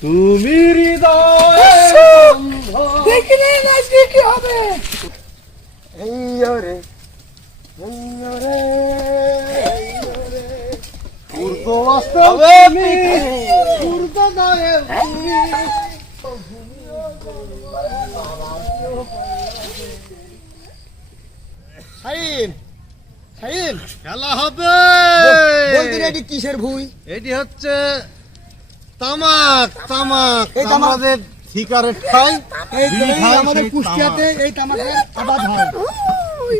তুমি হৃদয়ে দেখলে আজকে কি হবে? খেলা হবে। এটি কিসের ভুই? এটি হচ্ছে তামাক। এই তামাক আমাদের সিগারেট খাই, বিড়ি খাই, আমাদের সেই কুষ্টিয়াতে তামাক। এই তামাকের আবাদ হয়।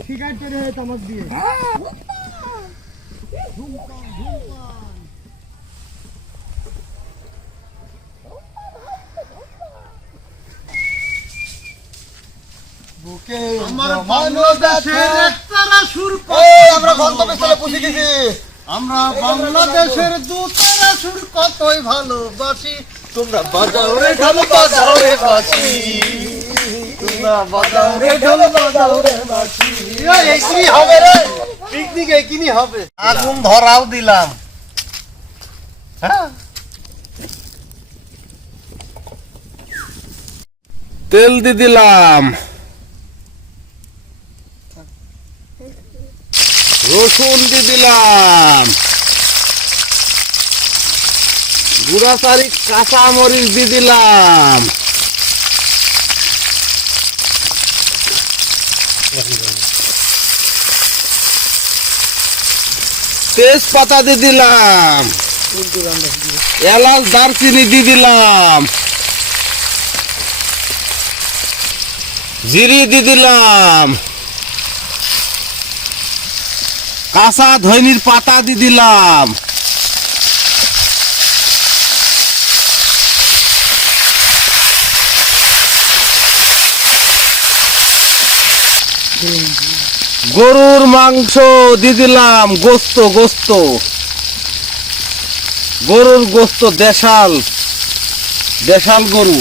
সিগারেট তৈরি হয় তামাক দিয়ে। আমার বাংলাদেশের একতারা সুর আমরা গন্তব্যস্থলে পৌঁছে গেছি। আমরা বাংলাদেশের দুতারা সুর কতই ভালোবাসি। তোমরা বাজাও রে ঢোল, বাজাও রে বাঁশি। তোমরা বাজাও রে ঢোল, বাজাও রে বাঁশি। এই কি হবে রে? পিকনিকে কি নি হবে? আগুন ধরাও দিলাম। হ্যাঁ, তেল দিয়ে দিলাম, রসুন দিয়ে দিলাম, গুঁড়া চারি কাঁচা মরিচ দিয়ে দিলাম, তেজপাতা দিয়ে দিলাম, এলাচ দারচিনি দিয়ে দিলাম, জিরি দিয়ে দিলাম, কাঁচা ধনির পাতা দিয়ে দিলাম, গরুর মাংস দিয়ে দিলাম, গোস্ত গরুর গোস্ত, দেশাল গরু।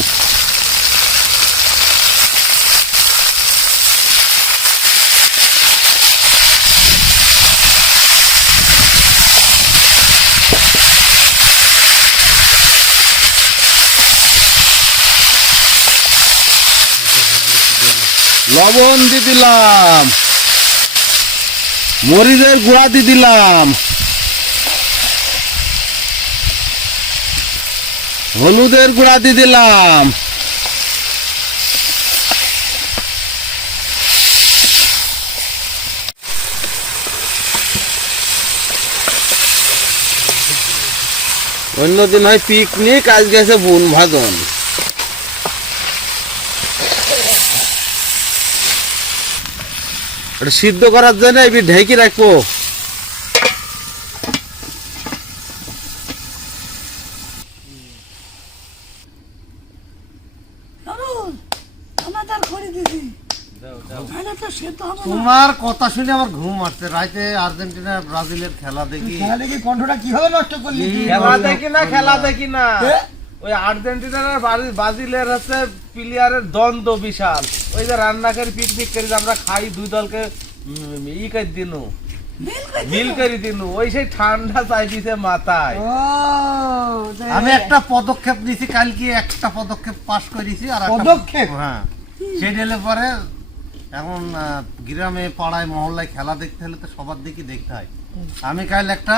লবণ দিয়ে দিলাম, মরিচের গুঁড়া দিয়ে দিলাম, হলুদের গুঁড়া দিয়ে দিলাম, অন্যদিন হয় পিকনিক, আজ গেছে বন ভাজন। এটা সিদ্ধ করার জন্য এই ঢেকে রাখবো। তোমার কথা শুনে আমার ঘুম আসছে। রাতে আর্জেন্টিনা ব্রাজিলের খেলা দেখি। কণ্ঠটা কিভাবে নষ্ট করলি? খেলা দেখি না ওই আর্জেন্টিনার ব্রাজিলের হচ্ছে প্লেয়ারের দ্বন্দ্ব বিশাল। ওই যে রান্না করে পিকনিক করি আমরা খাই, দুই দলকে ই করে দিনু, মিল করে দিনু, ওই সেই ঠান্ডা চাই দিছে মাথায়। আমি একটা পদক্ষেপ নিয়েছি কালকে, একটা পদক্ষেপ পাস করেছি। আর পদক্ষেপ? হ্যাঁ, সেটা পরে এখন গ্রামে পাড়ায় মহল্লায় খেলা দেখতে হলে তো সবার দিকে দেখতে হয়। আমি কাল একটা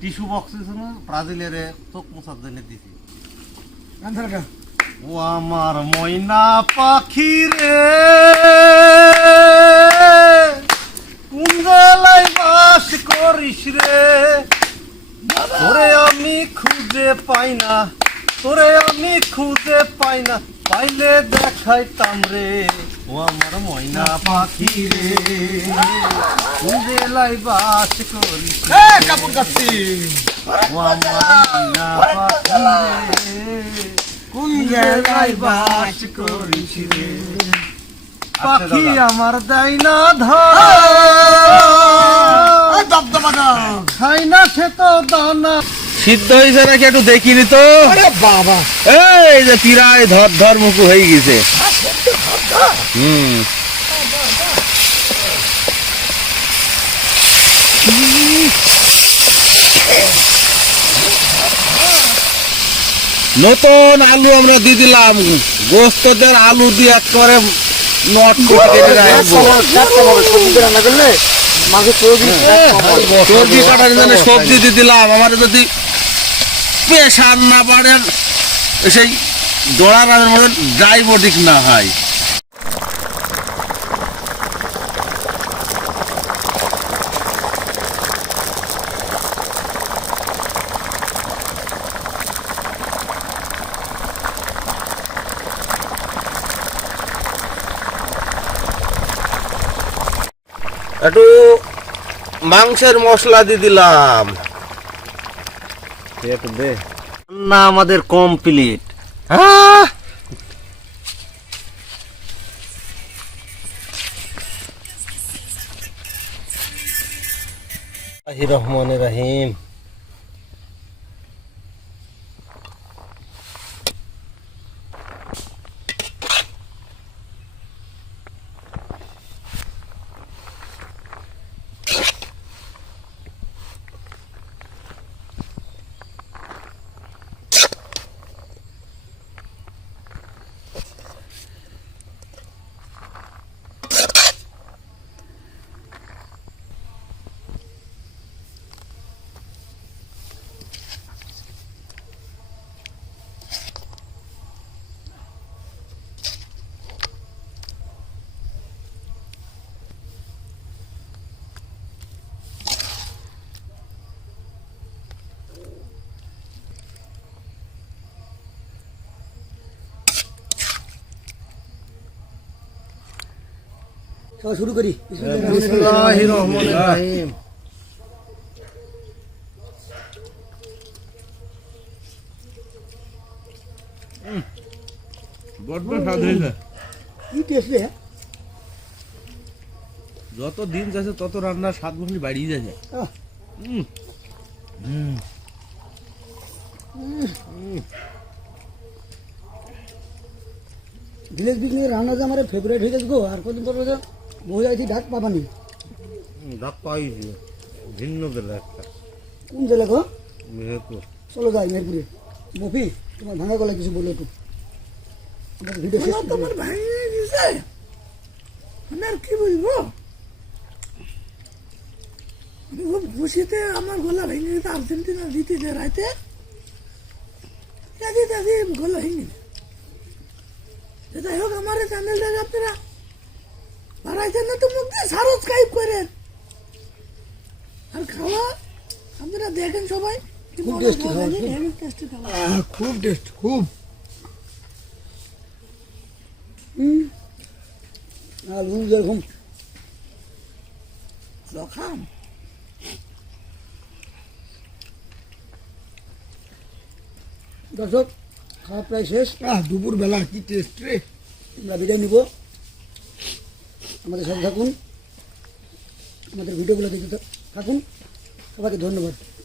টিস্যু বক্সের জন্য ব্রাজিলের চোখ মোছার জন্য দিছি। ও আমার ময়না পাখি রে, কোন জেলায় বাস করিস রে, তোরে আমি খুঁজে পাই না, পাইলে দেখাইতাম রে। ও আমার ময়না পাখি রে, কোন জেলায় বাস করিস রে, ও আমার ময়না পাখি রে, কোন জেলায় বাস করিস রে। পাখি আমার দেয় না ধর, খাই না সে তো দানা। সিদ্ধ হয়েছে নাকি একটু দেখিনি তো বাবা। এই যে পিরায় ধর মুখু হয়ে গেছে। নতুন আলু আমরা দিয়ে দিলাম, গোস্তদের আলু দিয়ে একেবারে নট করে কেটে রাখবো। রান্না করলে মাংস সবজি কাটার জন্য সবজি দিয়ে দিলাম। আমার যদি প্রেশার না বাড়ে, সেই দোড়া রানের মধ্যে ডায়াবেটিক না হয়। একটু মাংসের মশলা দিয়ে দিলাম। না আমাদের কমপ্লিট। রহমান রাহিম। শুরু করি। বিসমিল্লাহির রহমানির রহিম। বড্ড স্বাদ হয়েছে। কি টেস্ট রে? যত দিন যাচ্ছে তত রান্নার স্বাদ মশলি বাড়িয়ে যাচ্ছে। ভিলেজ পিকনিকের রান্না যে আমার ফেভারিট হয়ে গেছে গো। আর কদিন পর বই যাইছি ডাক পাবানি। ডাক পাইছি ভিন্ন বেলা একটা কোন জেলা গো? মেহেরপুর। চলো যাই মেহেরপুরে। মফি তোমার ভাঙা গলা কিছু বললো একটু। আমার ভিডিও শেষ তোমার ভাঙিয়ে দিয়েছে। আমি আর কি বলবো? আমি খুব খুশিতে আমার গলা ভেঙে গেছে। আর্জেন্টিনা জিতে যে রাইতে দাদি দাদি গলা ভেঙে গেছে। যাই হোক আমার চ্যানেল থেকে আপনারা বাড়াইছেন না তো মুখ দিয়ে সাবস্ক্রাইব করেন আর খাওয়া আপনারা দেখেন সবাই। খুব টেস্টি খাওয়া, খুব টেস্ট, খুব। আলু যেরকম খাম। দর্শক খাওয়া প্রায় শেষ। দুপুর বেলা কি টেস্ট রে। আমরা বিদায় নিব। আমাদের সাথে থাকুন, আমাদের ভিডিওগুলো দেখতে থাকুন। সবাইকে ধন্যবাদ।